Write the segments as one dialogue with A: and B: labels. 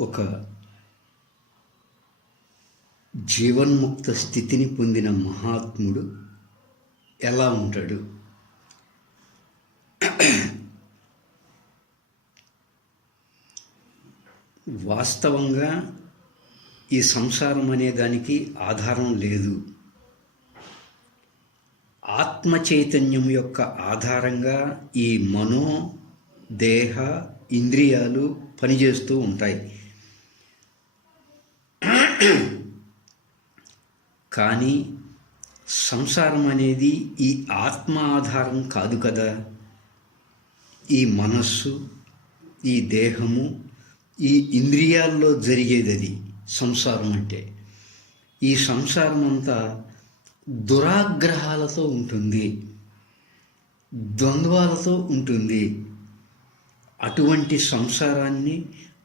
A: ఒక జీవన్ముక్త స్థితిని పొందిన మహాత్ముడు ఎలా ఉంటాడు? వాస్తవంగా ఈ సంసారం అనే దానికి ఆధారం లేదు. ఆత్మ చైతన్యం యొక్క ఆధారంగా ఈ మనో దేహ ఇంద్రియాలు పనిచేస్తూ ఉంటాయి. కానీ సంసారం అనేది ఈ ఆత్మ ఆధారం కాదు కదా. ఈ మనస్సు ఈ దేహము ఈ ఇంద్రియాల్లో జరిగేది అది సంసారం అంటే. ఈ సంసారం అంతా దురాగ్రహాలతో ఉంటుంది. ద్వంద్వాలతో ఉంటుంది. అటువంటి సంసారాన్ని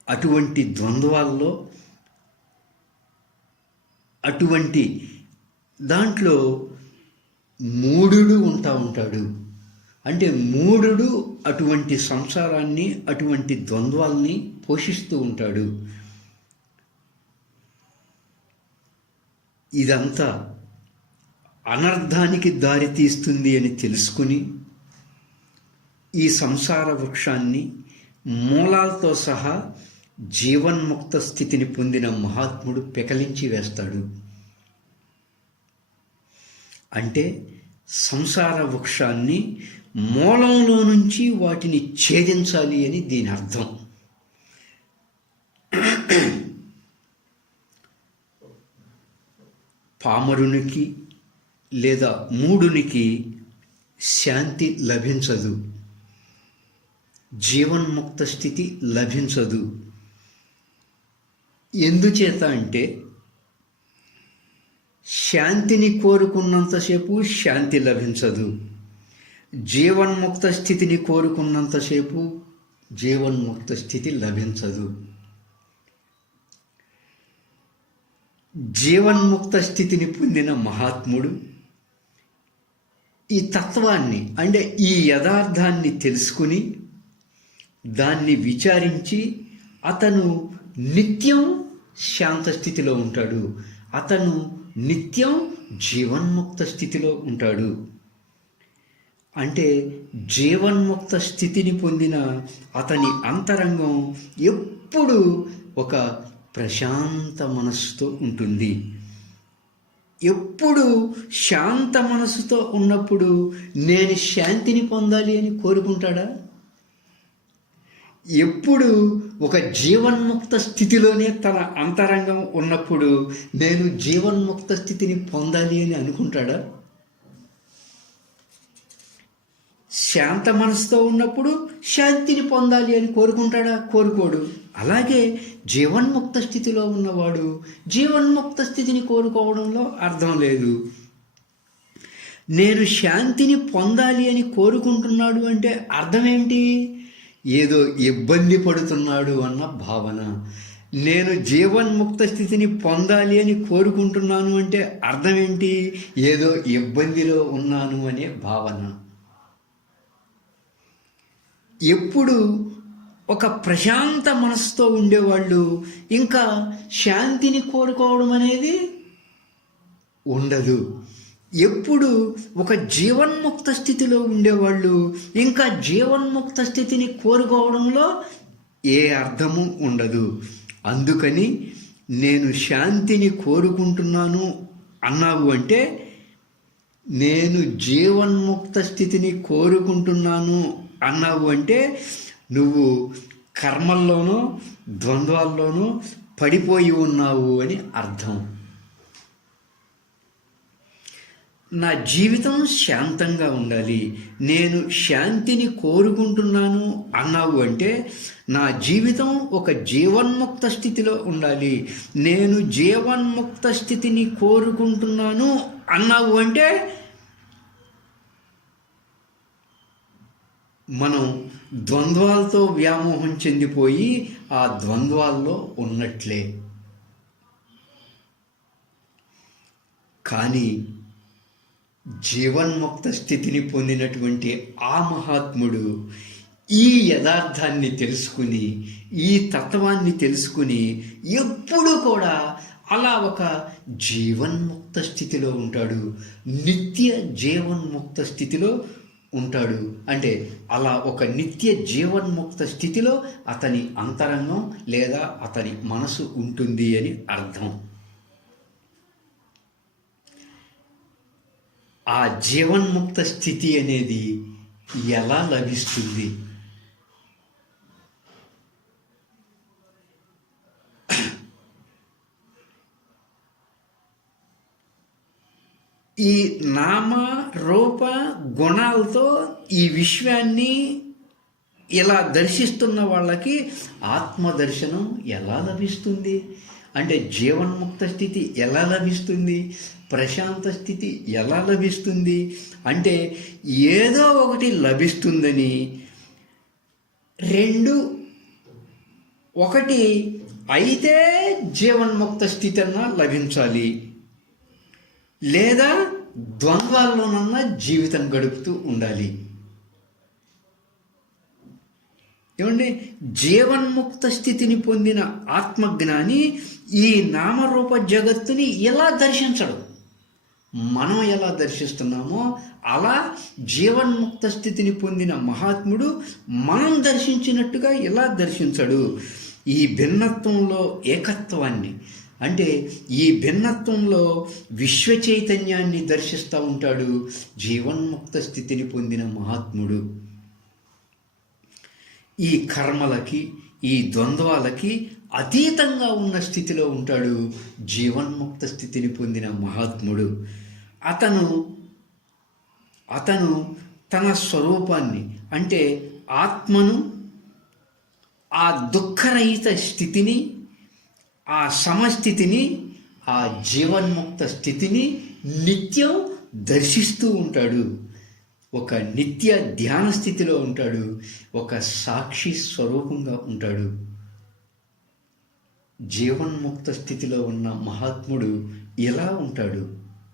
A: అటువంటి ద్వంద్వాల్లో అటువంటి దాంట్లో మూడుడు ఉంటా ఉంటాడు. అంటే మూడుడు అటువంటి సంసారాన్ని అటువంటి ద్వంద్వాల్ని పోషిస్తూ ఉంటాడు. ఇదంతా అనర్థానికి దారితీస్తుంది అని తెలుసుకుని ఈ సంసార వృక్షాన్ని మూలాలతో సహా జీవన్ముక్త స్థితిని పొందిన మహాత్ముడు పెకలించి వేస్తాడు. అంటే సంసార వృక్షాన్ని మూలంలో నుంచి వాటిని ఛేదించాలి అని దీని అర్థం. పామరునికి లేదా మూడునికి శాంతి లభించదు. జీవన్ముక్త స్థితి లభించదు. ఎందుచేత అంటే శాంతిని కోరుకున్నంతసేపు శాంతి లభించదు. జీవన్ముక్త స్థితిని కోరుకున్నంతసేపు జీవన్ముక్త స్థితి లభించదు. జీవన్ముక్త స్థితిని పొందిన మహాత్ముడు ఈ తత్వాన్ని అంటే ఈ యథార్థాన్ని తెలుసుకుని దాన్ని విచారించి అతను నిత్యం శాంత స్థితిలో ఉంటాడు. అతను నిత్యం జీవన్ముక్త స్థితిలో ఉంటాడు. అంటే జీవన్ముక్త స్థితిని పొందిన అతని అంతరంగం ఎప్పుడు ఒక ప్రశాంత మనస్సుతో ఉంటుంది. ఎప్పుడు శాంత మనసుతో ఉన్నప్పుడు నేను శాంతిని పొందాలి అని కోరుకుంటాడా? ఎప్పుడు ఒక జీవన్ముక్త స్థితిలోనే తన అంతరంగం ఉన్నప్పుడు నేను జీవన్ముక్త స్థితిని పొందాలి అని అనుకుంటాడా? శాంత మనసుతో ఉన్నప్పుడు శాంతిని పొందాలి అని కోరుకుంటాడా? కోరుకోడు. అలాగే జీవన్ముక్త స్థితిలో ఉన్నవాడు జీవన్ముక్త స్థితిని కోరుకోవడంలో అర్థం లేదు. నేను శాంతిని పొందాలి అని కోరుకుంటున్నాడు అంటే అర్థం ఏంటి? ఏదో ఇబ్బంది పడుతున్నాడు అన్న భావన. నేను జీవన్ముక్త స్థితిని పొందాలి అని కోరుకుంటున్నాను అంటే అర్థం ఏంటి? ఏదో ఇబ్బందిలో ఉన్నాను అనే భావన. ఎప్పుడు ఒక ప్రశాంత మనసుతో ఉండేవాళ్ళు ఇంకా శాంతిని కోరుకోవడం అనేది ఉండదు. ఎప్పుడు ఒక జీవన్ముక్త స్థితిలో ఉండేవాళ్ళు ఇంకా జీవన్ముక్త స్థితిని కోరుకోవడంలో ఏ అర్థము ఉండదు. అందుకని నేను శాంతిని కోరుకుంటున్నాను అన్నావు అంటే నేను జీవన్ముక్త స్థితిని కోరుకుంటున్నాను అన్నావు అంటే నువ్వు కర్మల్లోనూ ద్వంద్వాల్లోనూ పడిపోయి ఉన్నావు అని అర్థం. నా జీవితం శాంతంగా ఉండాలి. నేను శాంతిని కోరుకుంటున్నాను అన్నావు అంటే నా జీవితం ఒక జీవన్ముక్త స్థితిలో ఉండాలి. నేను జీవన్ముక్త స్థితిని కోరుకుంటున్నాను అన్నావు అంటే మనం ద్వంద్వాలతో వ్యామోహం చెందిపోయి ఆ ద్వంద్వాల్లో ఉన్నట్లే. కానీ జీవన్ముక్త స్థితిని పొందినటువంటి ఆ మహాత్ముడు ఈ యథార్థాన్ని తెలుసుకుని ఈ తత్వాన్ని తెలుసుకుని ఎప్పుడూ కూడా అలా ఒక జీవన్ముక్త స్థితిలో ఉంటాడు. నిత్య జీవన్ముక్త స్థితిలో ఉంటాడు. అంటే అలా ఒక నిత్య జీవన్ముక్త స్థితిలో అతని అంతరంగం లేదా అతని మనసు ఉంటుంది అని అర్థం. ఆ జీవన్ముక్త స్థితి అనేది ఎలా లభిస్తుంది? ఈ నామ రూప గుణాలతో ఈ విశ్వాన్ని ఇలా దర్శిస్తున్న వాళ్ళకి ఆత్మదర్శనం ఎలా లభిస్తుంది? అంటే జీవన్ముక్త స్థితి ఎలా లభిస్తుంది? ప్రశాంత స్థితి ఎలా లభిస్తుంది? అంటే ఏదో ఒకటి లభిస్తుందని రెండు ఒకటి అయితే జీవన్ముక్త స్థితి అన్నా లభించాలి. లేదా ద్వంద్వాల్లోనన్నా జీవితం గడుపుతూ ఉండాలి. ఏమండి? జీవన్ముక్త స్థితిని పొందిన ఆత్మజ్ఞాని ఈ నామరూప జగత్తుని ఎలా దర్శించడు? మనం ఎలా దర్శిస్తున్నామో అలా జీవన్ముక్త స్థితిని పొందిన మహాత్ముడు మనం దర్శించినట్టుగా ఎలా దర్శించడు? ఈ భిన్నత్వంలో ఏకత్వాన్ని అంటే ఈ భిన్నత్వంలో విశ్వ చైతన్యాన్ని దర్శిస్తూ ఉంటాడు జీవన్ముక్త స్థితిని పొందిన మహాత్ముడు. ఈ కర్మలకి ఈ ద్వంద్వాలకి అతీతంగా ఉన్న స్థితిలో ఉంటాడు జీవన్ముక్త స్థితిని పొందిన మహాత్ముడు. అతను అతను తన స్వరూపాన్ని అంటే ఆత్మను ఆ దుఃఖరహిత స్థితిని ఆ సమస్థితిని ఆ జీవన్ముక్త స్థితిని నిత్యం దర్శిస్తూ ఉంటాడు. ఒక నిత్య ధ్యాన స్థితిలో ఉంటాడు ఒక సాక్షి స్వరూపంగా ఉంటాడు. జీవన్ముక్త స్థితిలో ఉన్న మహాత్ముడు ఎలా ఉంటాడు.